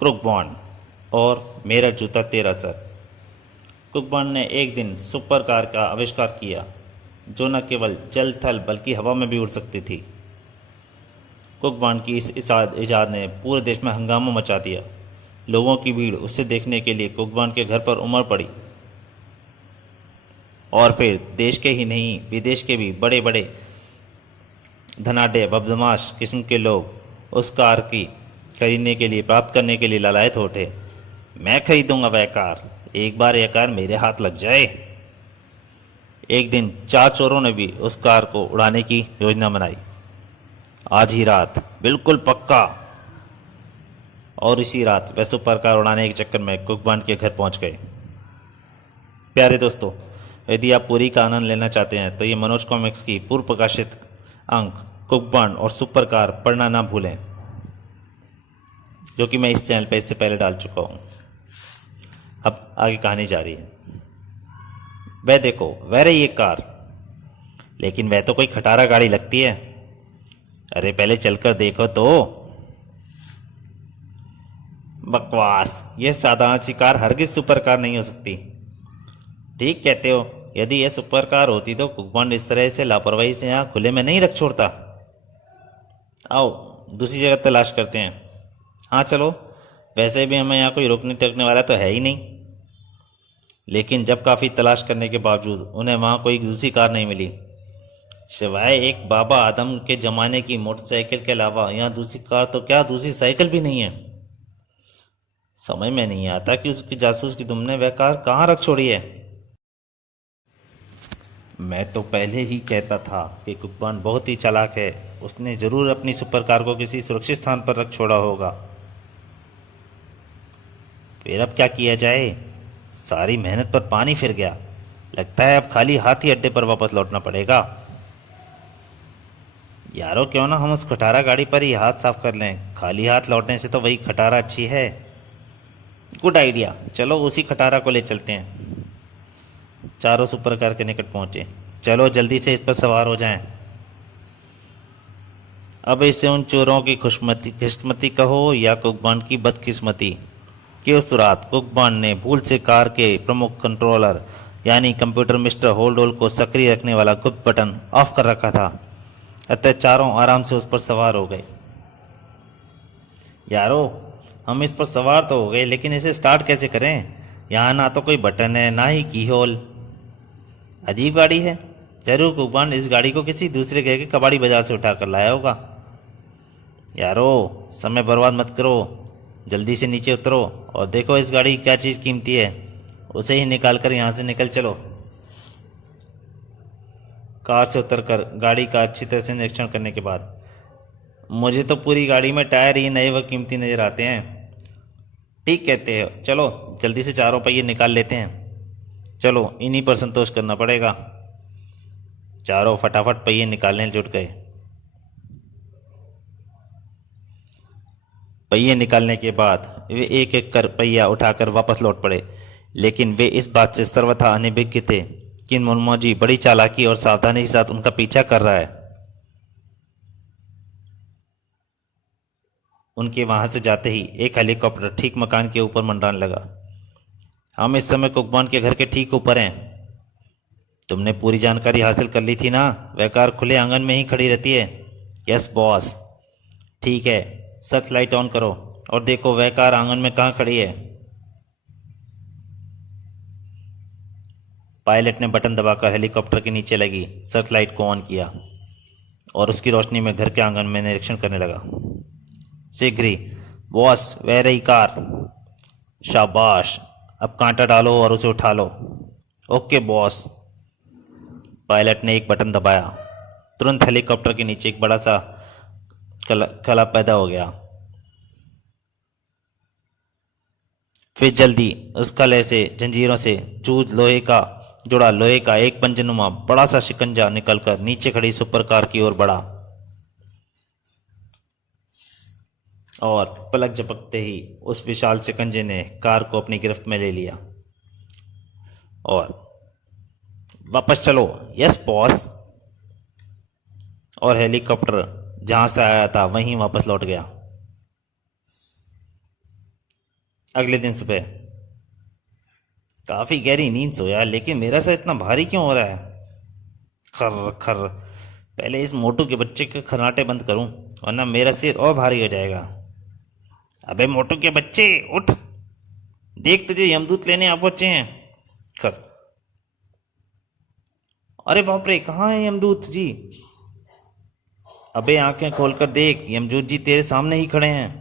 Crook bond और मेरा जूता तेरा सर। क्रुक बॉन्ड ने एक दिन सुपर कार का आविष्कार किया जो न केवल जल थल बल्कि हवा में भी उड़ सकती थी। क्रुक बॉन्ड की इस इजाद ने पूरे देश में हंगामा मचा दिया। लोगों की भीड़ उसे देखने के लिए क्रुक बॉन्ड के घर पर उमड़ पड़ी और फिर देश के ही नहीं विदेश के भी बड़े बड़े धनाढ़ बदमाश किस्म के लोग उस कार की खरीदने के लिए प्राप्त करने के लिए लालायत हो उठे। मैं खरीदूंगा वह कार, एक बार यह कार मेरे हाथ लग जाए। एक दिन चार चोरों ने भी उस कार को उड़ाने की योजना बनाई। आज ही रात, बिल्कुल पक्का। और इसी रात वह सुपर कार उड़ाने के चक्कर में क्रुक बॉन्ड के घर पहुंच गए। प्यारे दोस्तों, यदि आप पूरी का आनंद लेना चाहते हैं तो ये मनोज कॉमिक्स की पूर्व प्रकाशित अंक क्रुक बॉन्ड और सुपर कार पढ़ना ना भूलें, जो कि मैं इस चैनल पे इससे पहले डाल चुका हूँ। अब आगे कहानी जारी है। वह देखो, वह रही एक कार, लेकिन वह तो कोई खटारा गाड़ी लगती है। अरे पहले चलकर देखो तो। बकवास, यह साधारण सी कार हरगिज सुपर कार नहीं हो सकती। ठीक कहते हो, यदि यह सुपर कार होती तो क्रुक बॉन्ड इस तरह से लापरवाही से यहाँ खुले में नहीं रख छोड़ता। आओ दूसरी जगह तलाश करते हैं। हाँ चलो, वैसे भी हमें यहाँ कोई रोकने टोकने वाला तो है ही नहीं। लेकिन जब काफ़ी तलाश करने के बावजूद उन्हें वहाँ कोई दूसरी कार नहीं मिली, सिवाय एक बाबा आदम के ज़माने की मोटरसाइकिल के अलावा यहाँ दूसरी कार तो क्या दूसरी साइकिल भी नहीं है। समझ में नहीं आता कि उसकी जासूस की तुमने वह कार कहाँ रख छोड़ी है। मैं तो पहले ही कहता था कि क्रुक बॉन्ड बहुत ही चालाक है। उसने जरूर अपनी सुपर कार को किसी सुरक्षित स्थान पर रख छोड़ा होगा। फिर अब क्या किया जाए? सारी मेहनत पर पानी फिर गया। लगता है अब खाली हाथ ही अड्डे पर वापस लौटना पड़ेगा। यारो क्यों ना हम उस खटारा गाड़ी पर ही हाथ साफ कर लें। खाली हाथ लौटने से तो वही खटारा अच्छी है। गुड आइडिया, चलो उसी खटारा को ले चलते हैं। चारों सुपर कार के निकट पहुंचे। चलो जल्दी से इस पर सवार हो जाएं। अब इसे उन चोरों की खुशमती कहो या क्रुक बॉन्ड की बदकिस्मती कि उस रात क्रुक बॉन्ड ने भूल से कार के प्रमुख कंट्रोलर यानी कंप्यूटर मिस्टर होल्डोल को सक्रिय रखने वाला गुप्त बटन ऑफ कर रखा था। अतः चारों आराम से उस पर सवार हो गए। यारो, हम इस पर सवार तो हो गए, लेकिन इसे स्टार्ट कैसे करें? यहाँ ना तो कोई बटन है ना ही की होल। अजीब गाड़ी है। जरूर क्रुक बॉन्ड इस गाड़ी को किसी दूसरे घर के कबाड़ी बाजार से उठा कर लाया होगा। यारो, समय बर्बाद मत करो, जल्दी से नीचे उतरो और देखो इस गाड़ी की क्या चीज़ कीमती है, उसे ही निकाल कर यहाँ से निकल चलो। कार से उतरकर गाड़ी का अच्छी तरह से निरीक्षण करने के बाद, मुझे तो पूरी गाड़ी में टायर ही नए व कीमती नजर आते हैं। ठीक कहते हो, चलो जल्दी से चारों पहिए निकाल लेते हैं। चलो इन्हीं पर संतोष करना पड़ेगा। चारों फटाफट पहिए निकालने जुट गए। पहिए निकालने के बाद वे एक एक कर पहिया उठाकर वापस लौट पड़े, लेकिन वे इस बात से सर्वथा अनभिज्ञ थे कि मुनमौजी बड़ी चालाकी और सावधानी के साथ उनका पीछा कर रहा है। उनके वहां से जाते ही एक हेलीकॉप्टर ठीक मकान के ऊपर मंडराने लगा। हम इस समय क्रुक बॉन्ड के घर के ठीक ऊपर हैं। तुमने पूरी जानकारी हासिल कर ली थी ना? वह कार खुले आंगन में ही खड़ी रहती है। Yes boss. ठीक है, सर्च लाइट ऑन करो और देखो वह कार आंगन में कहाँ खड़ी है। पायलट ने बटन दबाकर हेलीकॉप्टर के नीचे लगी सर्च लाइट को ऑन किया और उसकी रोशनी में घर के आंगन में निरीक्षण करने लगा। शीघ्र ही, बॉस वह रही कार। शाबाश, अब कांटा डालो और उसे उठा लो। Okay boss. पायलट ने एक बटन दबाया। तुरंत हेलीकॉप्टर के नीचे एक बड़ा सा कला पैदा हो गया। फिर जल्दी उस कले से जंजीरों से जुड़ा लोहे का एक पंजनुमा बड़ा सा शिकंजा निकलकर नीचे खड़ी सुपर कार की ओर बढ़ा और पलक झपकते ही उस विशाल शिकंजे ने कार को अपनी गिरफ्त में ले लिया। और वापस चलो। Yes boss. और हेलीकॉप्टर जहां से आया था वहीं वापस लौट गया। अगले दिन सुबह काफ़ी गहरी नींद सोया, लेकिन मेरा सर इतना भारी क्यों हो रहा है? खर खर। पहले इस मोटू के बच्चे के खर्राटे बंद करूं, वरना मेरा सिर और भारी हो जाएगा। अबे मोटू के बच्चे, उठ, देख तुझे यमदूत लेने आ पहुंचे हैं। खर। अरे बाप रे, कहाँ है यमदूत जी? अबे आंखें खोलकर देख, यमदूत जी तेरे सामने ही खड़े हैं।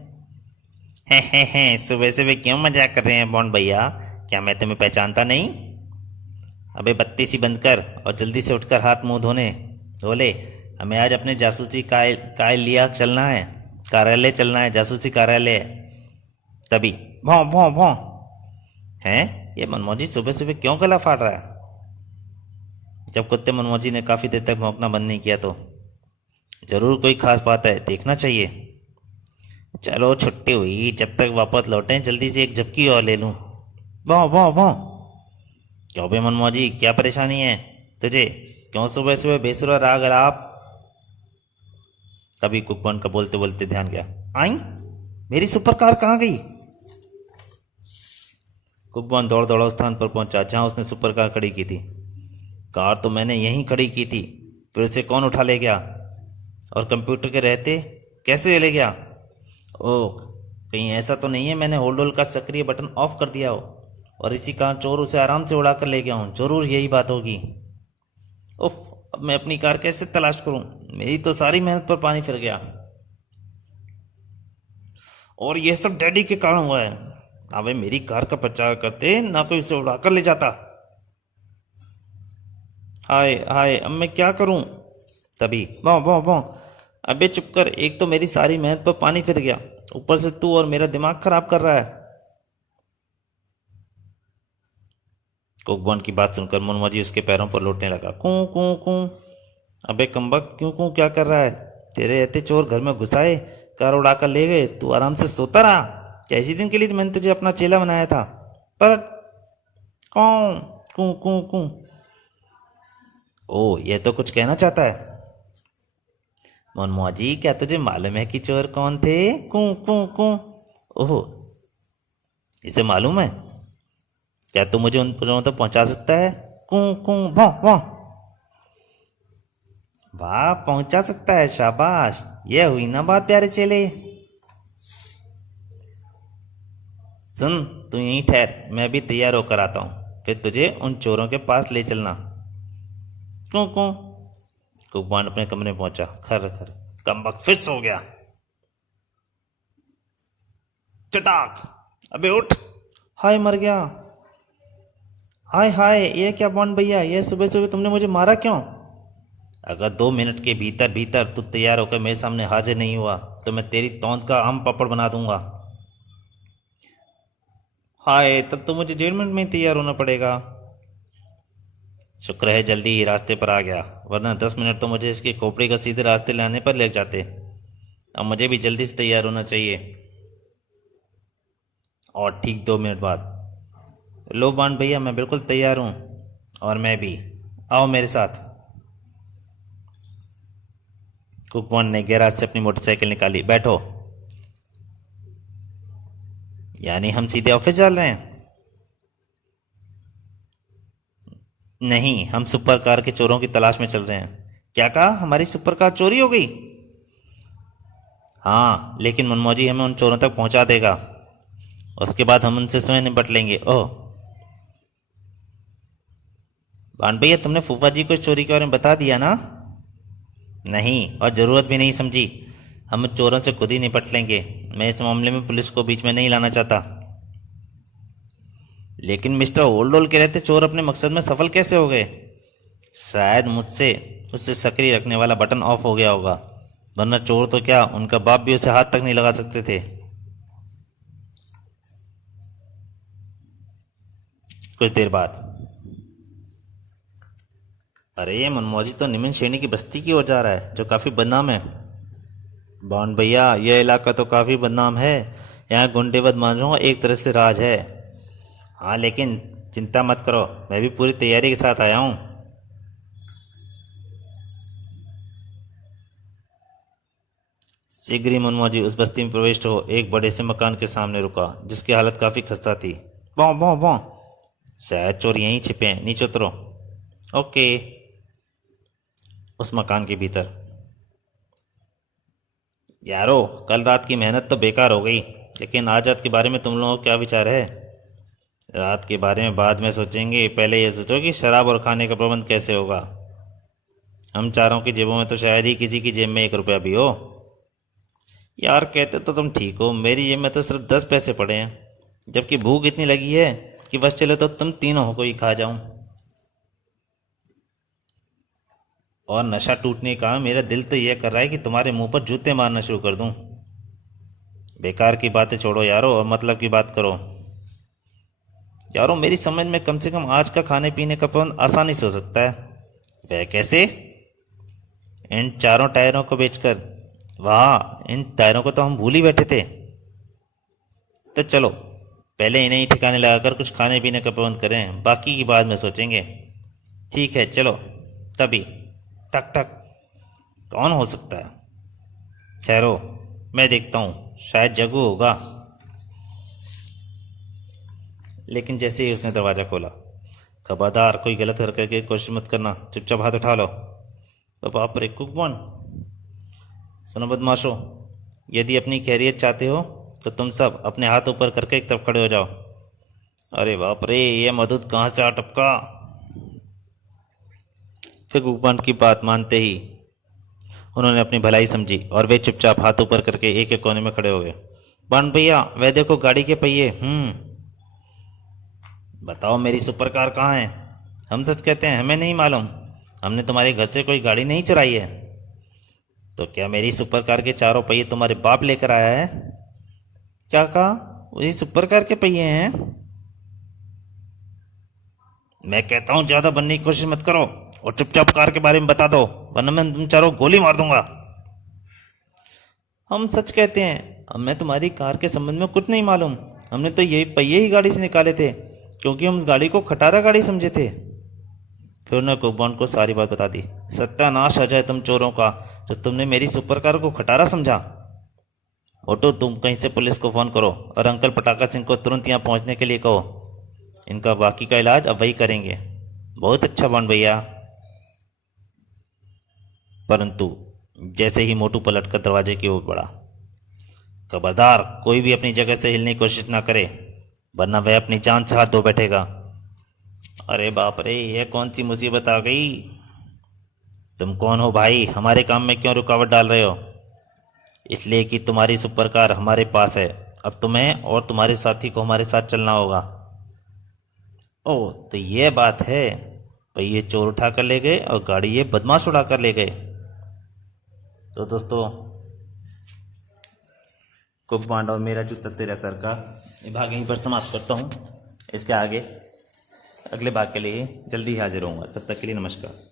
हे, सुबह सुबह क्यों मजाक कर रहे हैं बॉन्ड भैया? क्या मैं तुम्हें पहचानता नहीं? अबे बत्ती सी बंद कर और जल्दी से उठकर हाथ मुंह धोने धो ले। हमें आज अपने जासूसी कार्यालय चलना है। कार्यालय चलना है, जासूसी कार्यालय। तभी भौं भौं भौं। हैं, ये मनमोजी सुबह सुबह क्यों गला फाड़ रहा है? जब कुत्ते मनमोजी ने काफ़ी देर तक भौंकना बंद नहीं किया तो जरूर कोई खास बात है, देखना चाहिए। चलो छुट्टी हुई, जब तक वापस लौटें जल्दी से एक झपकी और ले लूं। भौं भौं भौं। क्यों बे मनमोजी, क्या परेशानी है तुझे? क्यों सुबह सुबह बेसुरा राग आप? तभी कुकवन का बोलते बोलते ध्यान गया। आई, मेरी सुपर कार कहाँ गई? कुकवन दौड़ दौड़ा उस स्थान पर पहुंचा जहां उसने सुपर कार खड़ी की थी। कार तो मैंने यहीं खड़ी की थी, फिर उसे कौन उठा ले गया? और कंप्यूटर के रहते कैसे ले गया? ओह, कहीं ऐसा तो नहीं है मैंने होल्ड होल्ड का सक्रिय बटन ऑफ कर दिया हो और इसी कारण चोर उसे आराम से उड़ा कर ले गया हूँ? जरूर यही बात होगी। उफ, अब मैं अपनी कार कैसे तलाश करूं? मेरी तो सारी मेहनत पर पानी फिर गया। और यह सब डैडी के कारण हुआ है। अबे मेरी कार का प्रचार करते ना कोई उसे उड़ा कर ले जाता। हाय हाय, अब मैं क्या करूं? तभी भौं भौं भौं। अबे चुप कर, एक तो मेरी सारी मेहनत पर पानी फिर गया, ऊपर से तू और मेरा दिमाग खराब कर रहा है। कोकबॉन की बात सुनकर मनमोजी उसके पैरों पर लौटने लगा। कूं कूं कूं। अबे कमबख्त, क्यों कूं क्या कर रहा है? तेरे रहते चोर घर में घुसाए, कार उड़ाकर ले गए, तू आराम से सोता रहा। क्या इसी दिन के लिए तो मैंने तुझे अपना चेला बनाया था? पर कौन? कूं कूं कूं। ओ, यह तो कुछ कहना चाहता है। मनमोजी, क्या तुझे मालूम है कि चोर कौन थे? कूं कूं कूं। ओह, इसे मालूम है? क्या तू मुझे उन पुरों तक पहुंचा सकता है? कूं कूं भौं भौं। वाह, पहुंचा सकता है, शाबाश। यह हुई ना बात प्यारे चेले। सुन, तू यहीं ठहर, मैं भी तैयार होकर आता हूं, फिर तुझे उन चोरों के पास ले चलना। क्यों क्यों? कुकबान अपने कमरे में पहुंचा। खर खर, कमबख्त फिर सो गया। चटाक। अबे उठ। हाय, मर गया। हाय हाय, ये क्या बॉन्ड भैया, ये सुबह सुबह तुमने मुझे मारा क्यों? अगर 2 मिनट के भीतर भीतर तू तैयार होकर मेरे सामने हाजिर नहीं हुआ तो मैं तेरी तौंद का आम पापड़ बना दूंगा। हाय, तब तो मुझे 1.5 मिनट में ही तैयार होना पड़ेगा। शुक्र है जल्दी ही रास्ते पर आ गया, वरना 10 मिनट तो मुझे इसकी खोपड़ी का सीधे रास्ते लाने पर लग जाते। अब मुझे भी जल्दी से तैयार होना चाहिए। और ठीक 2 मिनट बाद, लो बांड भैया, मैं बिल्कुल तैयार हूँ। और मैं भी, आओ मेरे साथ। कुकवन ने गैराज से अपनी मोटरसाइकिल निकाली। बैठो। यानी हम सीधे ऑफिस चल रहे हैं? नहीं, हम सुपर कार के चोरों की तलाश में चल रहे हैं। क्या कहा, हमारी सुपर कार चोरी हो गई? हाँ, लेकिन मनमोजी हमें उन चोरों तक पहुंचा देगा, उसके बाद हम उनसे स्वयं निपट लेंगे। ओह बांड भैया, तुमने फूफा जी को इस चोरी के बारे में बता दिया ना? नहीं, और ज़रूरत भी नहीं समझी। हम चोरों से खुद ही निपट लेंगे। मैं इस मामले में पुलिस को बीच में नहीं लाना चाहता। लेकिन मिस्टर ओल्डोल के रहते चोर अपने मकसद में सफल कैसे हो गए? शायद मुझसे उससे सक्रिय रखने वाला बटन ऑफ हो गया होगा, वरना चोर तो क्या, उनका बाप भी उसे हाथ तक नहीं लगा सकते थे। कुछ देर बाद, अरे ये मनमौजी तो निमन श्रेणी की बस्ती की ओर जा रहा है, जो काफ़ी बदनाम है। बॉन्ड भैया, यह इलाका तो काफ़ी बदनाम है। यहाँ गुंडे बदमाशों का एक तरह से राज है। हाँ, लेकिन चिंता मत करो, मैं भी पूरी तैयारी के साथ आया हूँ। शीघ्र ही मनमौजी उस बस्ती में प्रविष्ट हो एक बड़े से मकान के सामने रुका, जिसकी हालत काफ़ी खस्ता थी। बौ बौ बौ, शायद चोर यहीं छिपे हैं, नीचे उतरो। ओके। उस मकान के भीतर। यारो, कल रात की मेहनत तो बेकार हो गई, लेकिन आज रात के बारे में तुम लोगों का क्या विचार है? रात के बारे में बाद में सोचेंगे, पहले ये सोचो कि शराब और खाने का प्रबंध कैसे होगा। हम चारों की जेबों में तो शायद ही किसी की जेब में 1 रुपया भी हो। यार, कहते तो तुम ठीक हो, मेरी जेब में तो सिर्फ 10 पैसे पड़े हैं, जबकि भूख इतनी लगी है कि बस चले तो तुम तीनों को ही खा जाऊं। और नशा टूटने का मेरा दिल तो यह कर रहा है कि तुम्हारे मुंह पर जूते मारना शुरू कर दूं। बेकार की बातें छोड़ो यारो और मतलब की बात करो। यारो, मेरी समझ में कम से कम आज का खाने पीने का प्रबंध आसानी से हो सकता है। वह कैसे? इन चारों टायरों को बेचकर। वाह, इन टायरों को तो हम भूल ही बैठे थे। तो चलो, पहले इन्हें ही ठिकाने लगाकर कुछ खाने पीने का प्रबंध करें, बाकी की बाद में सोचेंगे। ठीक है, चलो। तभी टक टक। कौन हो सकता है? ठहरो, मैं देखता हूँ, शायद जग्गू होगा। लेकिन जैसे ही उसने दरवाज़ा खोला, खबरदार कोई गलत हरकत की कोशिश मत करना, चुपचाप हाथ उठा लो। बाप रे, कुकबॉन। सुनो बदमाशो, यदि अपनी खैरियत चाहते हो तो तुम सब अपने हाथ ऊपर करके एक तरफ खड़े हो जाओ। अरे बाप रे, ये मदद कहाँ से आ टपका। फिर कुकबॉन की बात मानते ही उन्होंने अपनी भलाई समझी और वे चुपचाप हाथ ऊपर करके एक एक कोने में खड़े हो गए। बंड भैया, वह देखो गाड़ी के पहिए। बताओ, मेरी सुपर कार कहाँ है? हम सच कहते हैं, हमें नहीं मालूम। हमने तुम्हारे घर से कोई गाड़ी नहीं चुराई है। तो क्या मेरी सुपर कार के चारों पहिए तुम्हारे बाप लेकर आया है? क्या कहा? वही सुपर कार के पहिए हैं? मैं कहता हूं, ज्यादा बनने की कोशिश मत करो और चुपचाप कार के बारे में बता दो, वरना मैं तुम चारों गोली मार दूंगा। हम सच कहते हैं, हमें तुम्हारी कार के संबंध में कुछ नहीं मालूम। हमने तो यही पहिए ही गाड़ी से निकाले थे, क्योंकि हम उस गाड़ी को खटारा गाड़ी समझे थे। फिर उन्होंने कुकबॉन को सारी बात बता दी। सत्यानाश हो जाए तुम चोरों का, जो तुमने मेरी सुपर कार को खटारा समझा। ऑटो, तुम कहीं से पुलिस को फ़ोन करो और अंकल पटाखा सिंह को तुरंत यहाँ पहुँचने के लिए कहो। इनका बाकी का इलाज अब वही करेंगे। बहुत अच्छा बॉन्ड भैया। परंतु जैसे ही मोटू पलटकर दरवाजे की ओर बढ़ा, खबरदार कोई भी अपनी जगह से हिलने की कोशिश ना करे, वरना वह अपनी जान से हाथ धो बैठेगा। अरे बाप रे, यह कौन सी मुसीबत आ गई। तुम कौन हो भाई? हमारे काम में क्यों रुकावट डाल रहे हो? इसलिए कि तुम्हारी सुपर कार हमारे पास है। अब तुम्हें और तुम्हारे साथी को हमारे साथ चलना होगा। ओह, तो ये बात है। पहिए चोर उठा कर ले गए और गाड़ी ये बदमाश उड़ा कर ले गए। तो दोस्तों, कुकबॉन और मेरा जूता तेरा सर का ये भाग यहीं पर समाप्त करता हूँ। इसके आगे अगले भाग के लिए जल्दी ही हाजिर होऊंगा। तब तक के लिए नमस्कार।